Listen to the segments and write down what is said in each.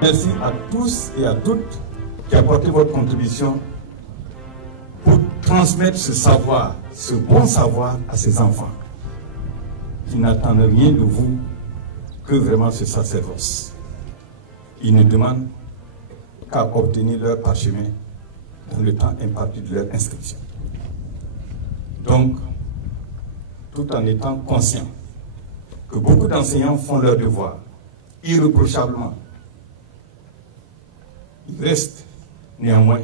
Merci à tous et à toutes qui apportez votre contribution pour transmettre ce savoir, ce bon savoir à ces enfants qui n'attendent rien de vous que vraiment ce sacerdoce. Ils ne demandent qu'à obtenir leur parchemin dans le temps imparti de leur inscription. Donc, tout en étant conscient que beaucoup d'enseignants font leur devoir irréprochablement, il reste néanmoins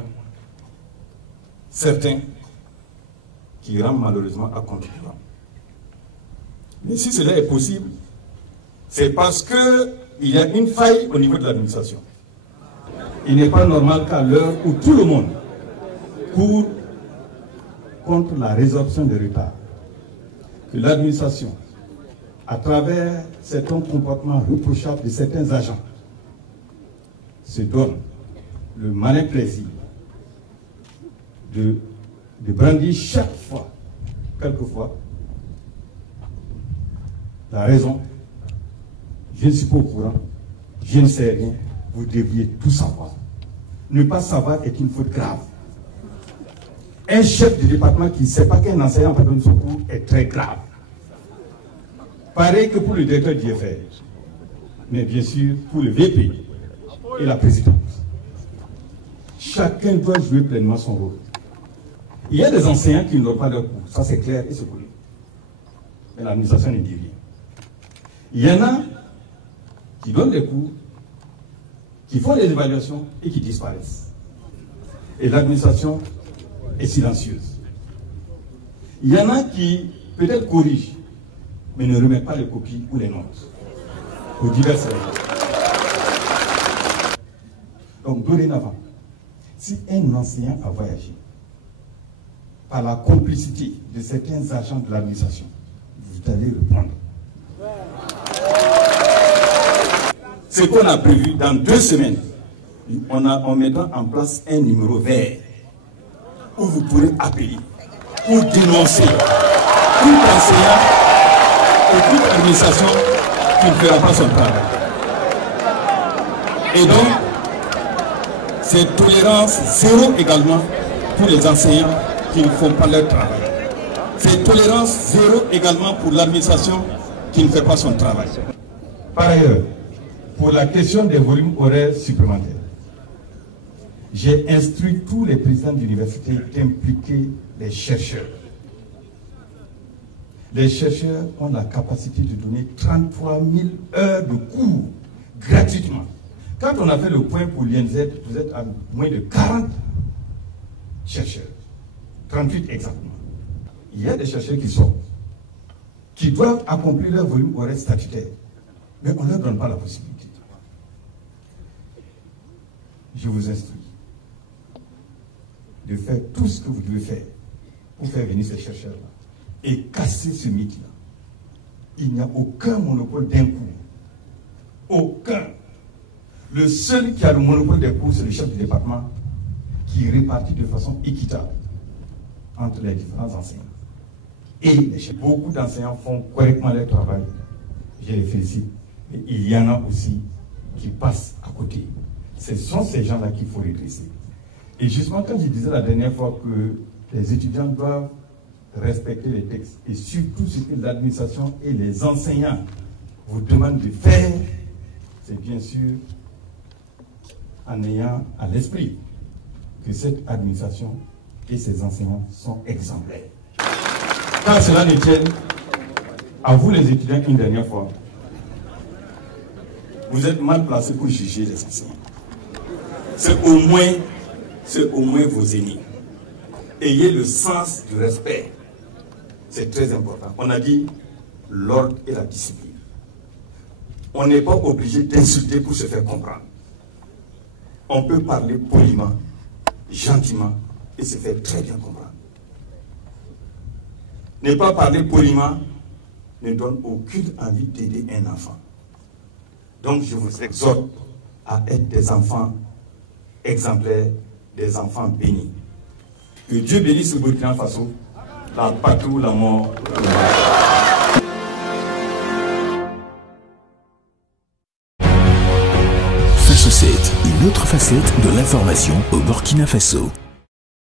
certains qui rendent malheureusement à contre-courant. Mais si cela est possible, c'est parce qu'il y a une faille au niveau de l'administration. Il n'est pas normal qu'à l'heure où tout le monde court contre la résorption des retards, que l'administration, à travers certains comportements reprochables de certains agents, se donne le malin plaisir de brandir chaque fois, quelquefois, la raison. Je ne suis pas au courant, je ne sais rien, vous devriez tout savoir. Ne pas savoir est une faute grave. Un chef de département qui ne sait pas qu'un enseignant va donner son cours est très grave. Pareil que pour le directeur d'IFR, mais bien sûr pour le VP et la présidente. Chacun doit jouer pleinement son rôle. Il y a des enseignants qui n'ont pas leur cours, ça c'est clair et c'est connu. Mais l'administration ne dit rien. Il y en a qui donnent des cours, qui font des évaluations et qui disparaissent. Et l'administration est silencieuse. Il y en a qui peut-être corrigent, mais ne remettent pas les copies ou les notes pour diverses raisons. Donc dorénavant, si un enseignant a voyagé par la complicité de certains agents de l'administration, vous allez répondre. Ce qu'on a prévu dans 2 semaines, en mettant en place un numéro vert où vous pourrez appeler pour dénoncer tout enseignant et toute administration qui ne fera pas son travail. Et donc, c'est tolérance zéro également pour les enseignants qui ne font pas leur travail. C'est tolérance zéro également pour l'administration qui ne fait pas son travail. Par ailleurs, pour la question des volumes horaires supplémentaires, j'ai instruit tous les présidents d'université d'impliquer les chercheurs. Les chercheurs ont la capacité de donner 33 000 heures de cours gratuitement. Quand on a fait le point pour l'INZ, vous êtes à moins de 40 chercheurs. 38 exactement. Il y a des chercheurs qui sortent, qui doivent accomplir leur volume horaire statutaire, mais on ne leur donne pas la possibilité. Je vous instruis de faire tout ce que vous devez faire pour faire venir ces chercheurs-là et casser ce mythe-là. Il n'y a aucun monopole d'un cours. Aucun. Le seul qui a le monopole des cours, c'est le chef du département qui répartit de façon équitable entre les différents enseignants. Et beaucoup d'enseignants font correctement leur travail. Je les félicite. Mais il y en a aussi qui passent à côté. Ce sont ces gens-là qu'il faut redresser. Et justement, quand je disais la dernière fois que les étudiants doivent respecter les textes, et surtout ce que l'administration et les enseignants vous demandent de faire, c'est bien sûr en ayant à l'esprit que cette administration et ses enseignants sont exemplaires. Quand cela ne tienne, à vous les étudiants une dernière fois, vous êtes mal placés pour juger les enseignants. C'est au moins vos aînés. Ayez le sens du respect. C'est très important. On a dit l'ordre et la discipline. On n'est pas obligé d'insulter pour se faire comprendre. On peut parler poliment, gentiment et se faire très bien comprendre. Ne pas parler poliment ne donne aucune envie d'aider un enfant. Donc je vous exhorte à être des enfants exemplaires, des enfants bénis. Que Dieu bénisse le Burkina Faso, la patrie ou la mort. FSEC, une autre facette de l'information au Burkina Faso.